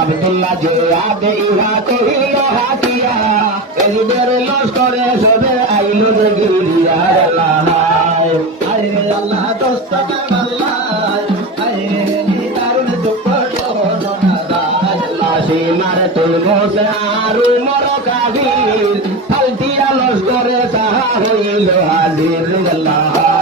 আব্দুল্লাহ যে আবে ইহা কহিল, হাতিয়া এলিদের লস্করে সবে আইল গিরিয়া আল্লাহ হায়রে আল্লাহ, দোস্ত কারবাল্লাই হায়রে নিদারুন দুঃখ সীমার তুলমোস আরু মর কাবির ফালতিয়া লস্করে সাহা হইল হাজির আল্লাহ।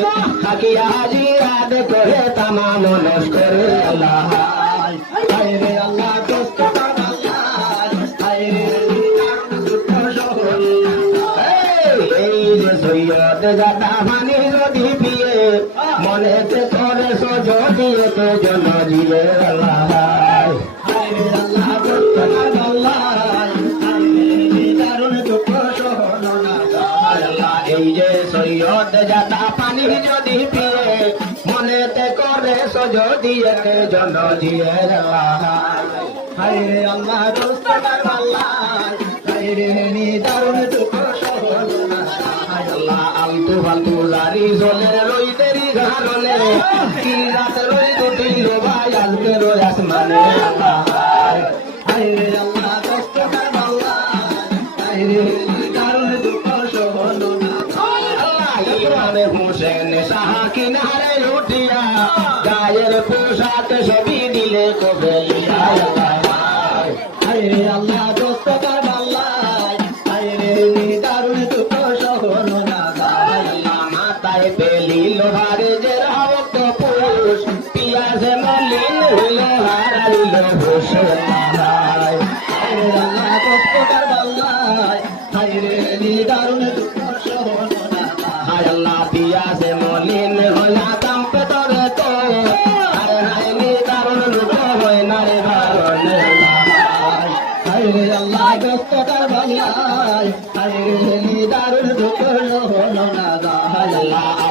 কিনারে থাকিয়া হাজিরাত করে তামাম লস্করে আল্লাহ। হায়রে আল্লাহ দোস্ত কারবাল্লাই হায়রে নিদারুন দুঃখ সহনা এই যে সৈয়দ গাদা মানি নদী পিয়ে মনেতে করে সজ দিয়ে তো জন জিয়ে আল্লাহ। পানি যদি পিয়ে, মনেতে করে সজ দিয়ে কে জন আল্লাহ হায়রে আল্লাহ, দোস্ত কারবাল্লাই হায়রে নি দারুণ দুঃখ আল্লাহ, আলতু ফালতু জারি জলে, রই তেরি গানলে কি রাত রই দুটি লোভাই আজকে রই আসমানে আল্লাহ হায়রে আল্লাহ। ইমামে হোসেন সাহা কিনারে উঠিয়া গায়ের পোশাক ছবি দিলে আল্লাহ হায়রে আল্লাহ দোস্ত পেলি লোহারে যে রক্ত পুরুষ পিয়াসে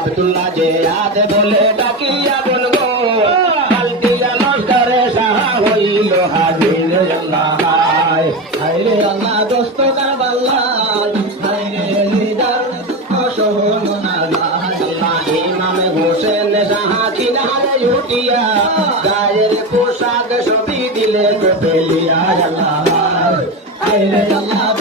আব্দুল্লাহ যে পোশাক ছবি দিলে পেলিয়া আল্লাহ হায়রে আল্লাহ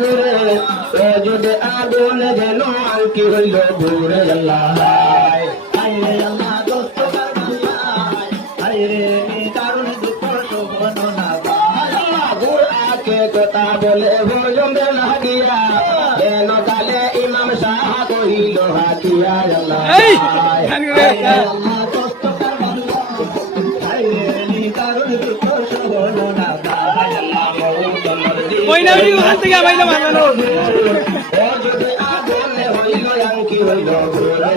জুড়ে এ যদি আগুন যেন আলকি হইল ঘুরে আল্লাহ আল্লাহ দোস্ত নি দারুণ দুঃখ সহনা কথা বলে লাগিয়া যেন কালে ইমাম শাহ কহিল হাতিয়া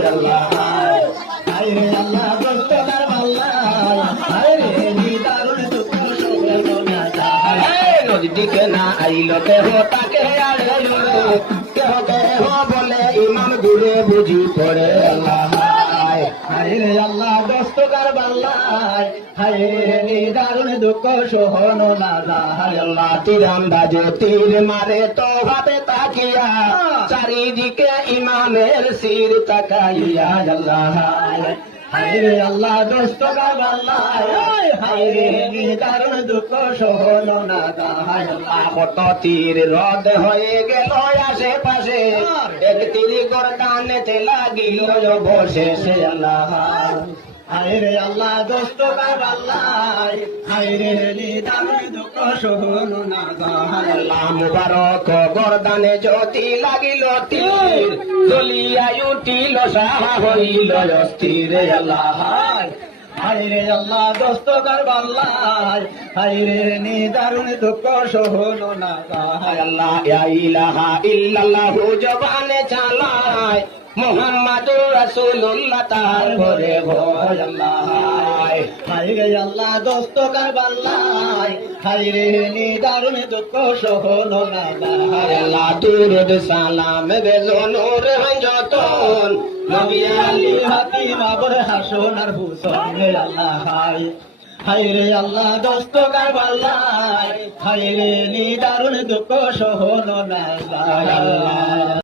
আল্লাহ হায়রে আল্লাহ দোস্ত কারবাল্লাই হায়রে নি আইল কেহ তাকে কেহ কেহ বলে ইমাম দূরে বুঝি পড়ে আল্লাহ হায়রে আল্লাহ নি দারুণ দুঃখ সহন না যায় আল্লাহ। তীরাম বাজে তীর মারে তো ভাবে তাকিয়া চারিদিকে ইমামের শির তাকাইয়া আল্লাহ হায়রে আল্লাহ দোস্ত দুঃখ না কত তীর রদ হয়ে গেল আশেপাশে এক তীর গরদানেতে লাগিল বসে সে আল্লাহ হায়রে আল্লাহ দোস্ত কারবাল্লায় হায়রে নিদারুণ দুঃখ সহন না আল্লাহ মুবারক গরদানে জ্যোতি লাগিল তীর জ্বলিয়া উঠিল সাহা হইল অস্থির। আল্লাহ। হাইরে আল্লাহ, দোস্ত কারবাল্লাহ হাইরে নিদারুণ দুঃখ সহন না আল্লাহ। ইলাহা ইল্লাল্লাহু জবানে চালায়। মোহাম্মদুর রাসূলুল্লাহ, তার ঘরে ভয় আল্লাহ। হাইরে আল্লাহ, দোস্ত কারবাল্লাহ হাইরে নিদারুণ দুঃখ সহন না হাই হাই। রে আল্লাহ, দোস্ত কারবাল্লাহ হাই রে নিদারুণ দুঃখ সহন